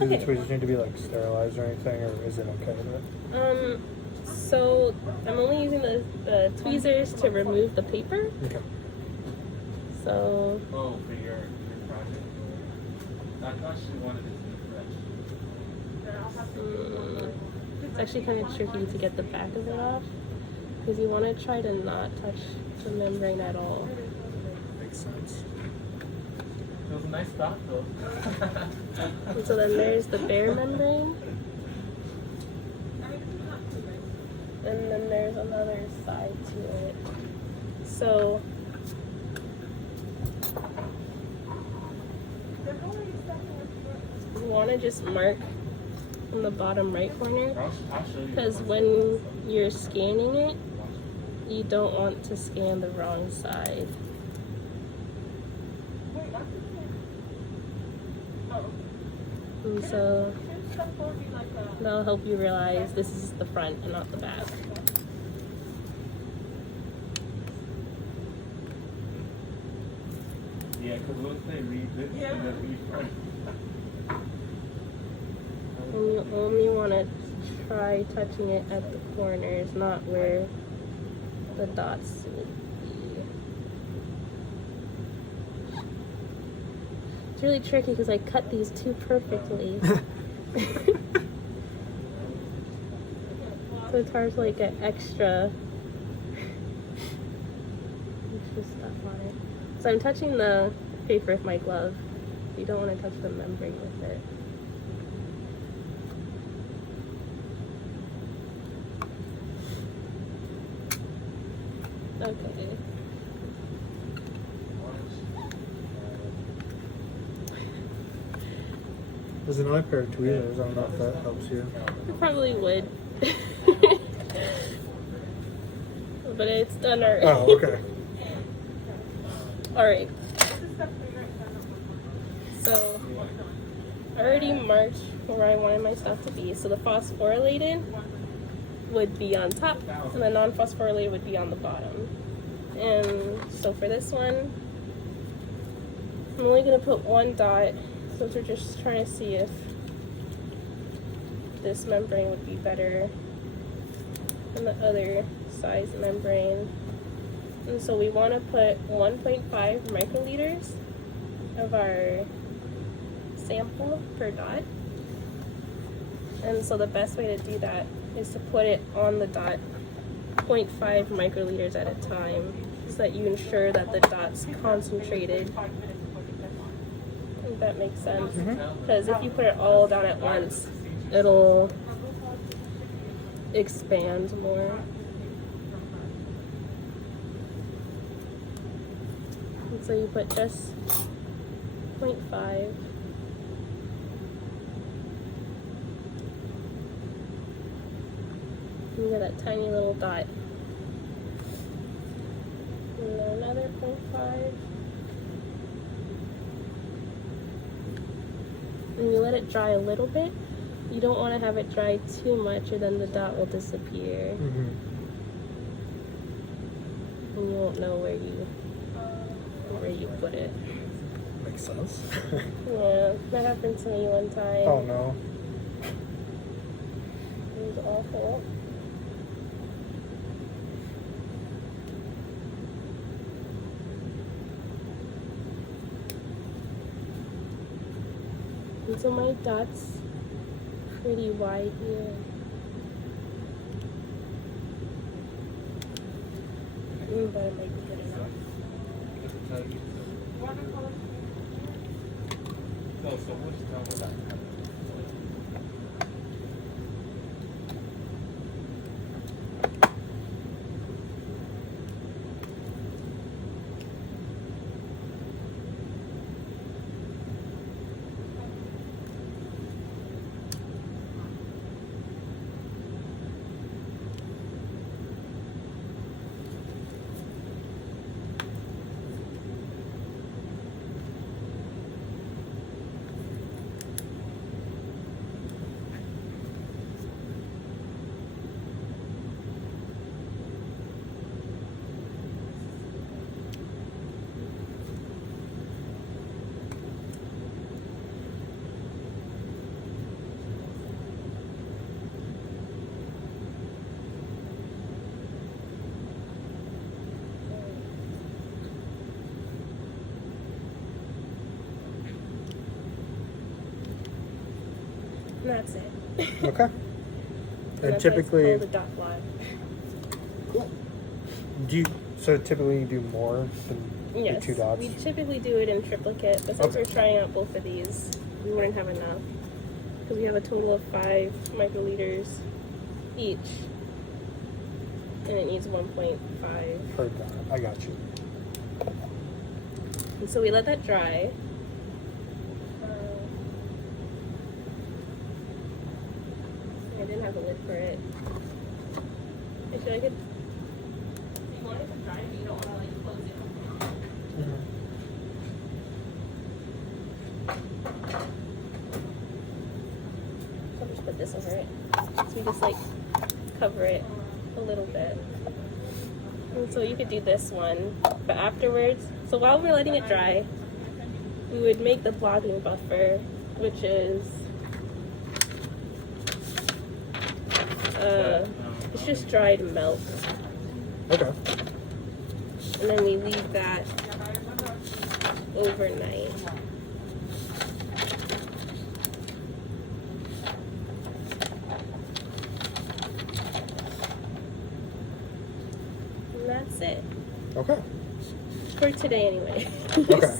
Do the tweezers need to be like sterilized or anything, or is it okay with it? So I'm only using the tweezers to remove the paper. Okay. So. Oh, for your project. I thought she wanted it to be fresh. It's actually kind of tricky to get the back of it off because you want to try to not touch the membrane at all. Makes sense. It was a nice thought, though. And so then there's the bare membrane. And then there's another side to it. So you want to just mark in the bottom right corner because when you're scanning it, you don't want to scan the wrong side. And so that'll help you realize this is the front and not the back. Yeah, because once they read this, they're going to be front. And you only want to try touching it at the corners, not where the dots would be. It's really tricky because I cut these too perfectly. So it's hard to like get extra stuff on it. So I'm touching the paper with my glove. You don't want to touch the membrane with it. Okay. There's another pair of tweezers. I don't know if that helps you. It probably would. But it's done already. Oh, okay. Alright. So, I already marked where I wanted my stuff to be. So the phosphorylated would be on top, and the non-phosphorylated would be on the bottom. And so for this one, I'm only going to put one dot, since we're just trying to see if this membrane would be better than the other size membrane. And so we want to put 1.5 microliters of our sample per dot. And so the best way to do that is to put it on the dot 0.5 microliters at a time so that you ensure that the dot's concentrated. If that makes sense. Because if you put it all down at once, it'll expand more. And so you put just 0.5. You get that tiny little dot. And then another 0.5. And you let it dry a little bit. You don't want to have it dry too much or then the dot will disappear. And you won't know where you put it. Makes sense. Yeah, that happened to me one time. Oh no. It was awful. And so my dot's pretty wide here. But it might be good enough. No, so which time was that? And that's it. Okay. And And that's why it's typically, called a dot blot. cool. So typically you do more than Yes, the 2 dots? we typically do it in triplicate, but since Okay. we're trying out both of these, we wouldn't have enough. Because we have a total of 5 microliters each. And it needs 1.5. Per dot. I got you. And so we let that dry. I didn't have a lid for it. I feel like it. You want it to dry, but you don't want to like close it. Mm-hmm. I'll just put this over it. So we just like cover it a little bit. And so you could do this one, but afterwards, so while we're letting it dry, we would make the blotting buffer, which is it's just dried milk. Okay. And then we leave that overnight. And that's it. Okay. For today anyway. Okay.